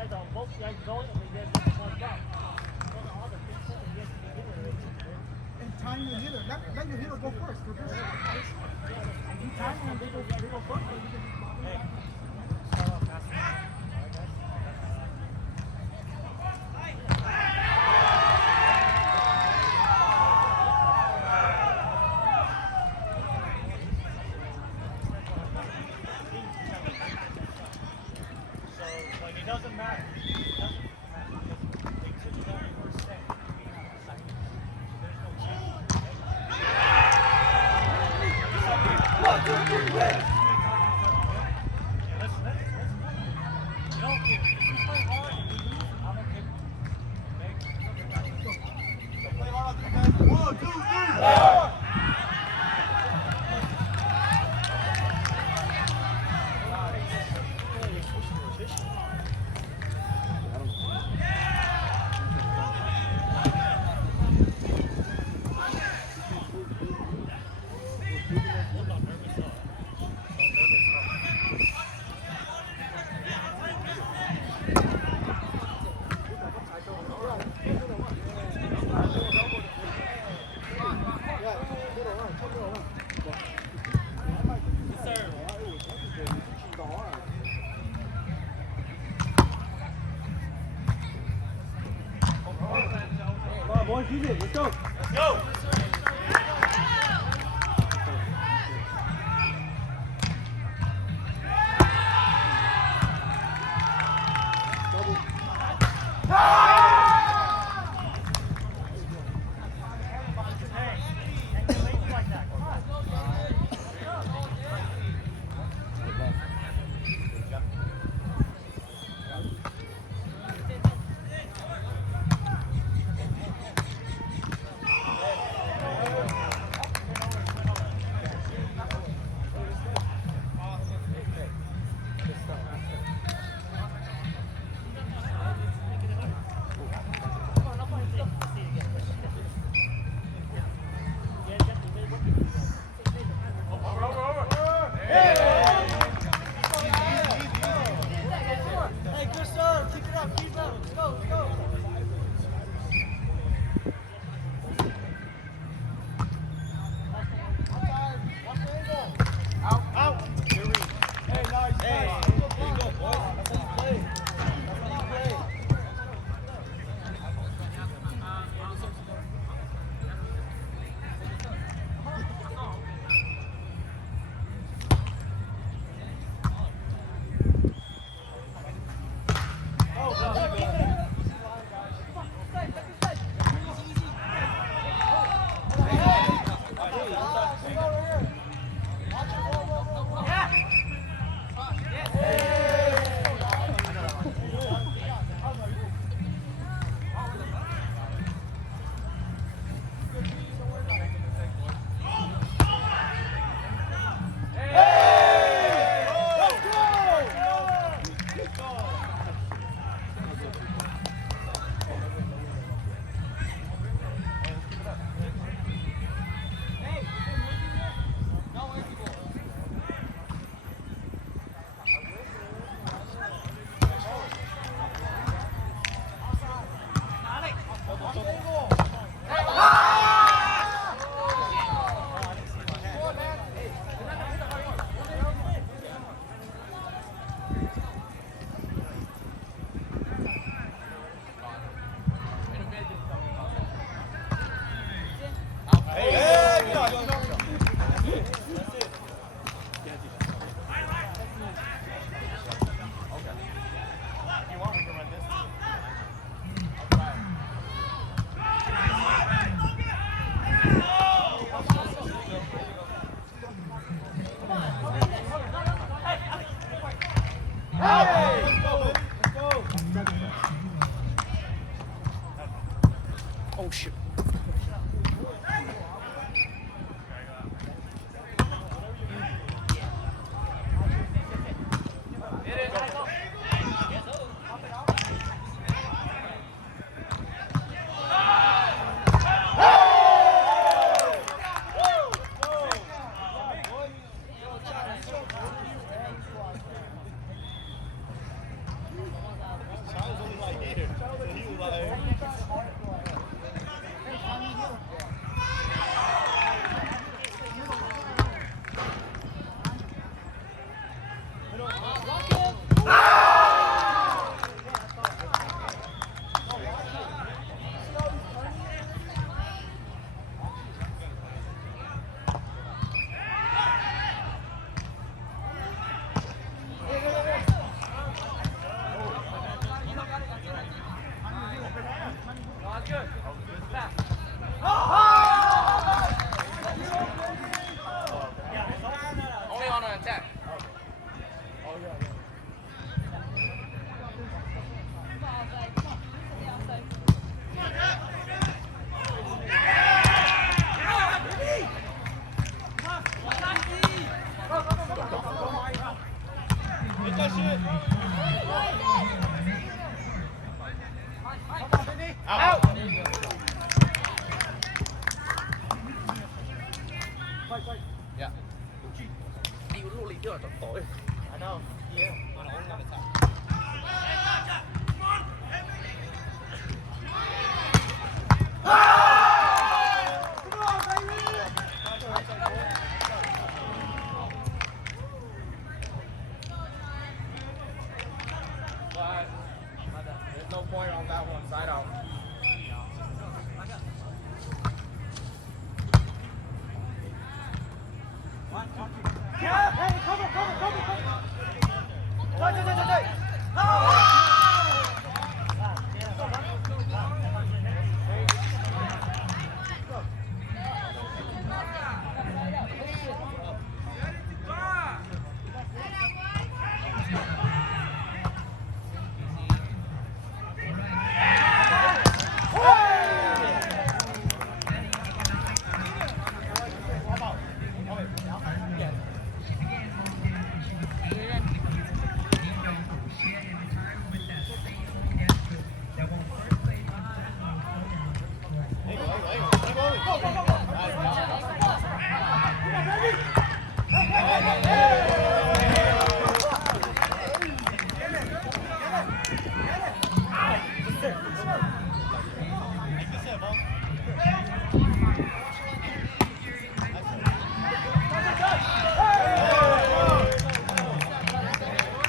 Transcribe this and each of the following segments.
And time the hitter. Let your hitter go first. You time when they go first. Boys, use it. Let's go. Let's go. Oh shit. Only on an attack. Get that shit. Out. Yeah. Đi uống lì chưa tao tội. I know. Yeah. There's no point on that one. Side out.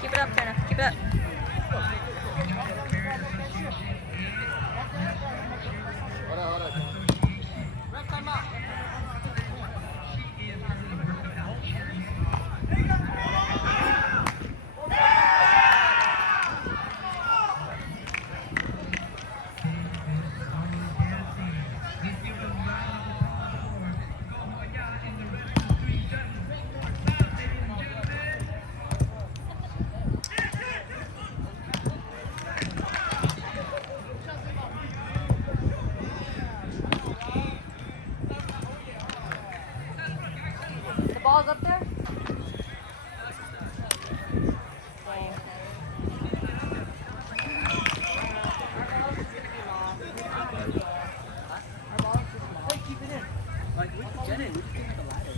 Keep it up, Tanner. Keep it up. Hold on. The ball's up there? Like, we could get it. We could get the ladder.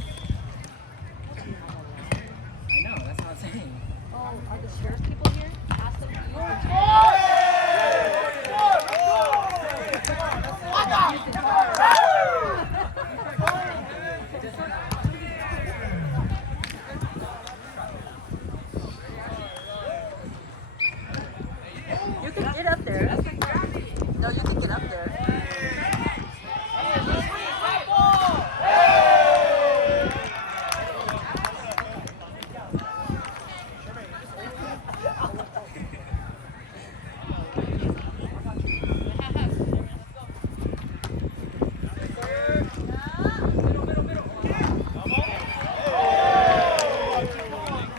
I know, that's what I'm saying. Oh, are the sheriff people here? Ask them to use the You can get up there. No, you can get up there.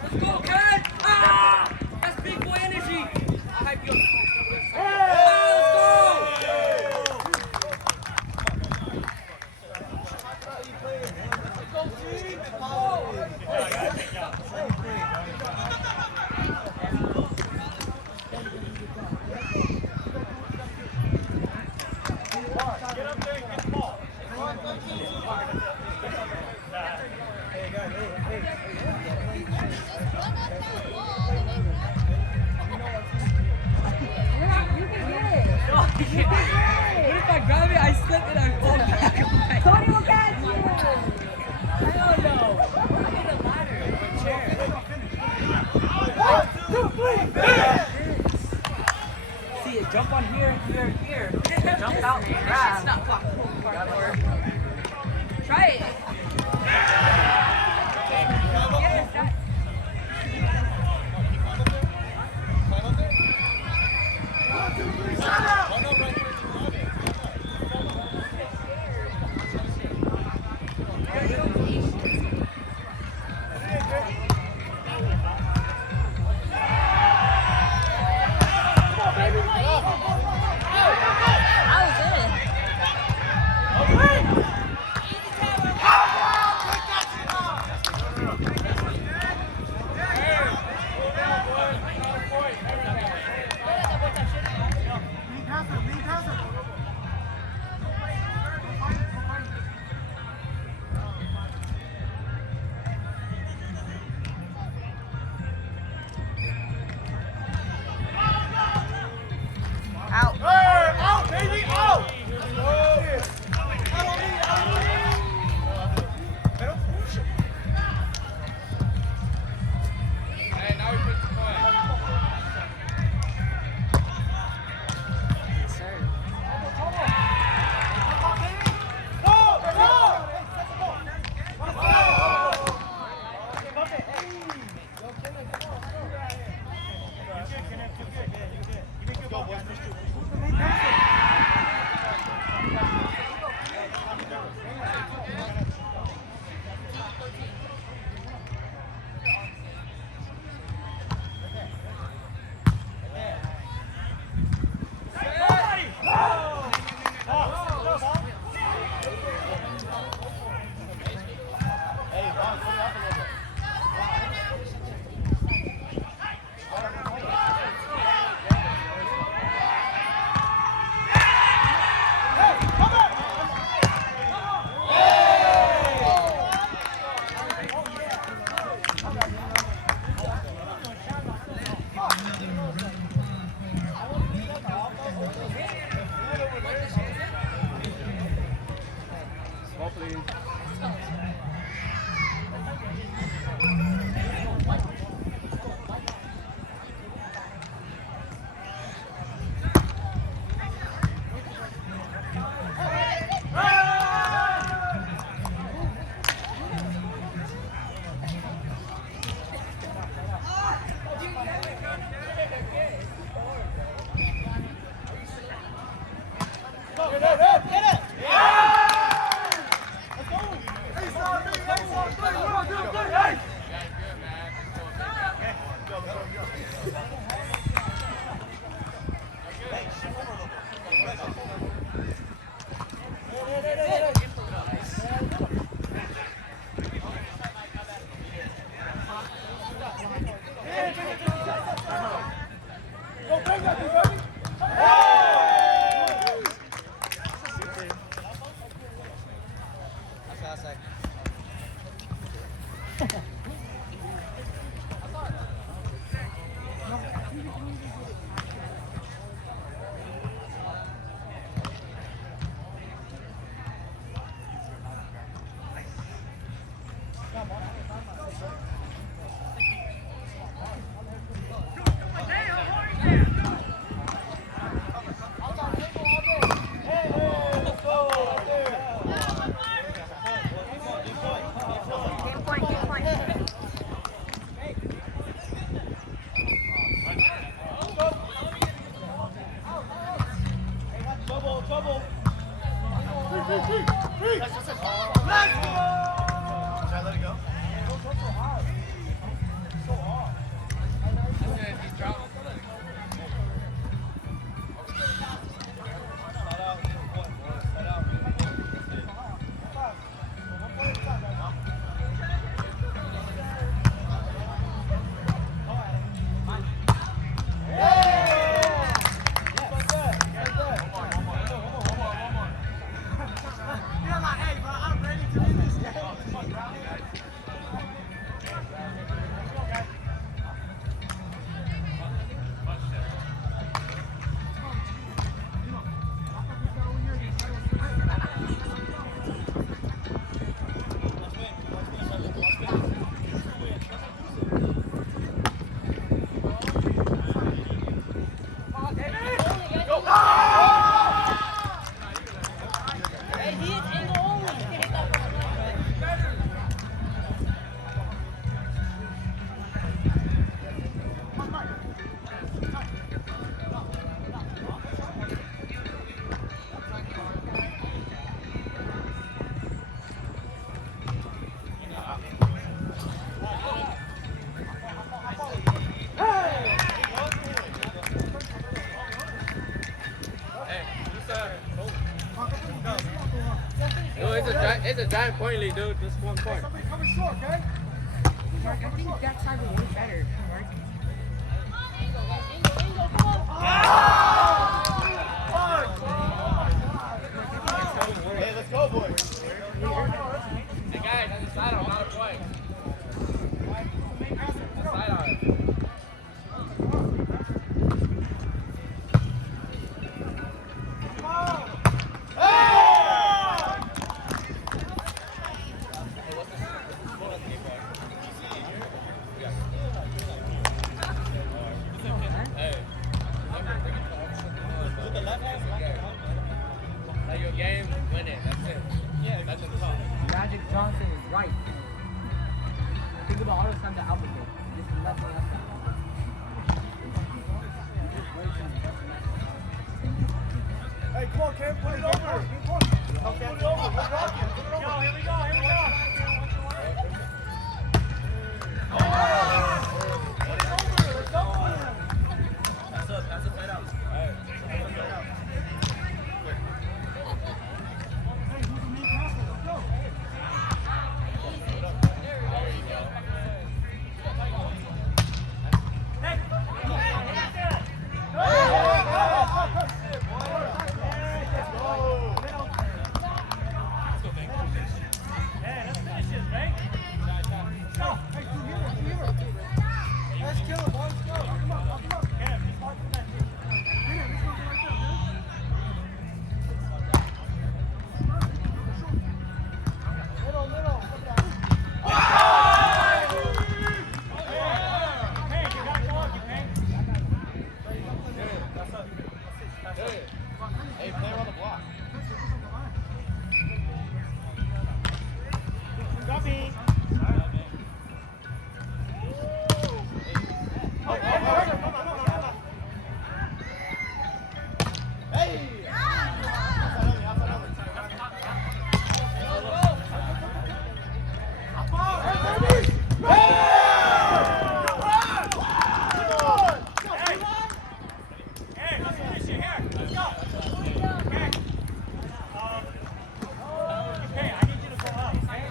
Let's go, Ken! Ah! That's big boy energy! Hype you up. You can get it. What if I grab it, I slip it, I fall back? Tony will catch you. Hell no! I need a ladder. A chair. See it, jump on here, here, here. Jump out and grab. It's not parkour. Try it. Yes, that- dude. Game point, game point. Trouble, trouble. Let's go. Should I let it go? It's a giant point lead, dude. Just 1 point. Somebody coming short, okay? Mark, I think that side was way better, Mark. Hey, let's go, boys. Hey, guys, that's a side on, not a play. Side on. Like your game, win it. That's it. Yeah, that's the top. Magic Johnson is right. Think about all the time that Albert did. This is nothing else. Hey, come on, Cam, put it over. Okay, put it over. We're rocking. Put it over. Here we go, here we go. Put it over. Let's go. That's a tight out. All right. Hey, who's the main passer? Let's go. Hey, let's finish this, right? Go. Hey, two here. Hey, player on the block. Copy. Hey! Outside only. Hey, let's finish it here. Let's go. Okay. Okay, I need you to go up. Okay?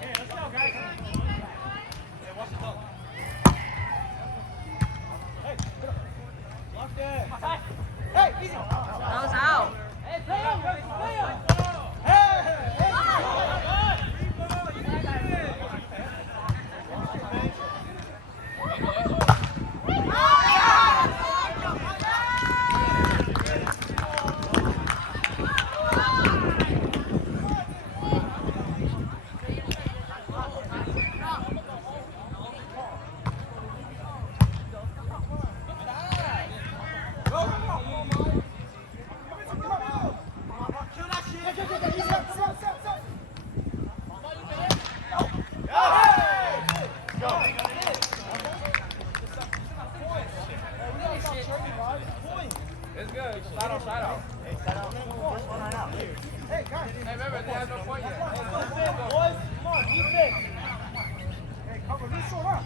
Hey, let's go, guys. Hey, watch the dunk. Hey, lock it. Hey, easy. That was out. Hey, play on, guys, play on. It's good. Side out, side out. Hey, guys. Hey, remember, they have no point yet. Boys, come on, defense. Hey, cover this short up.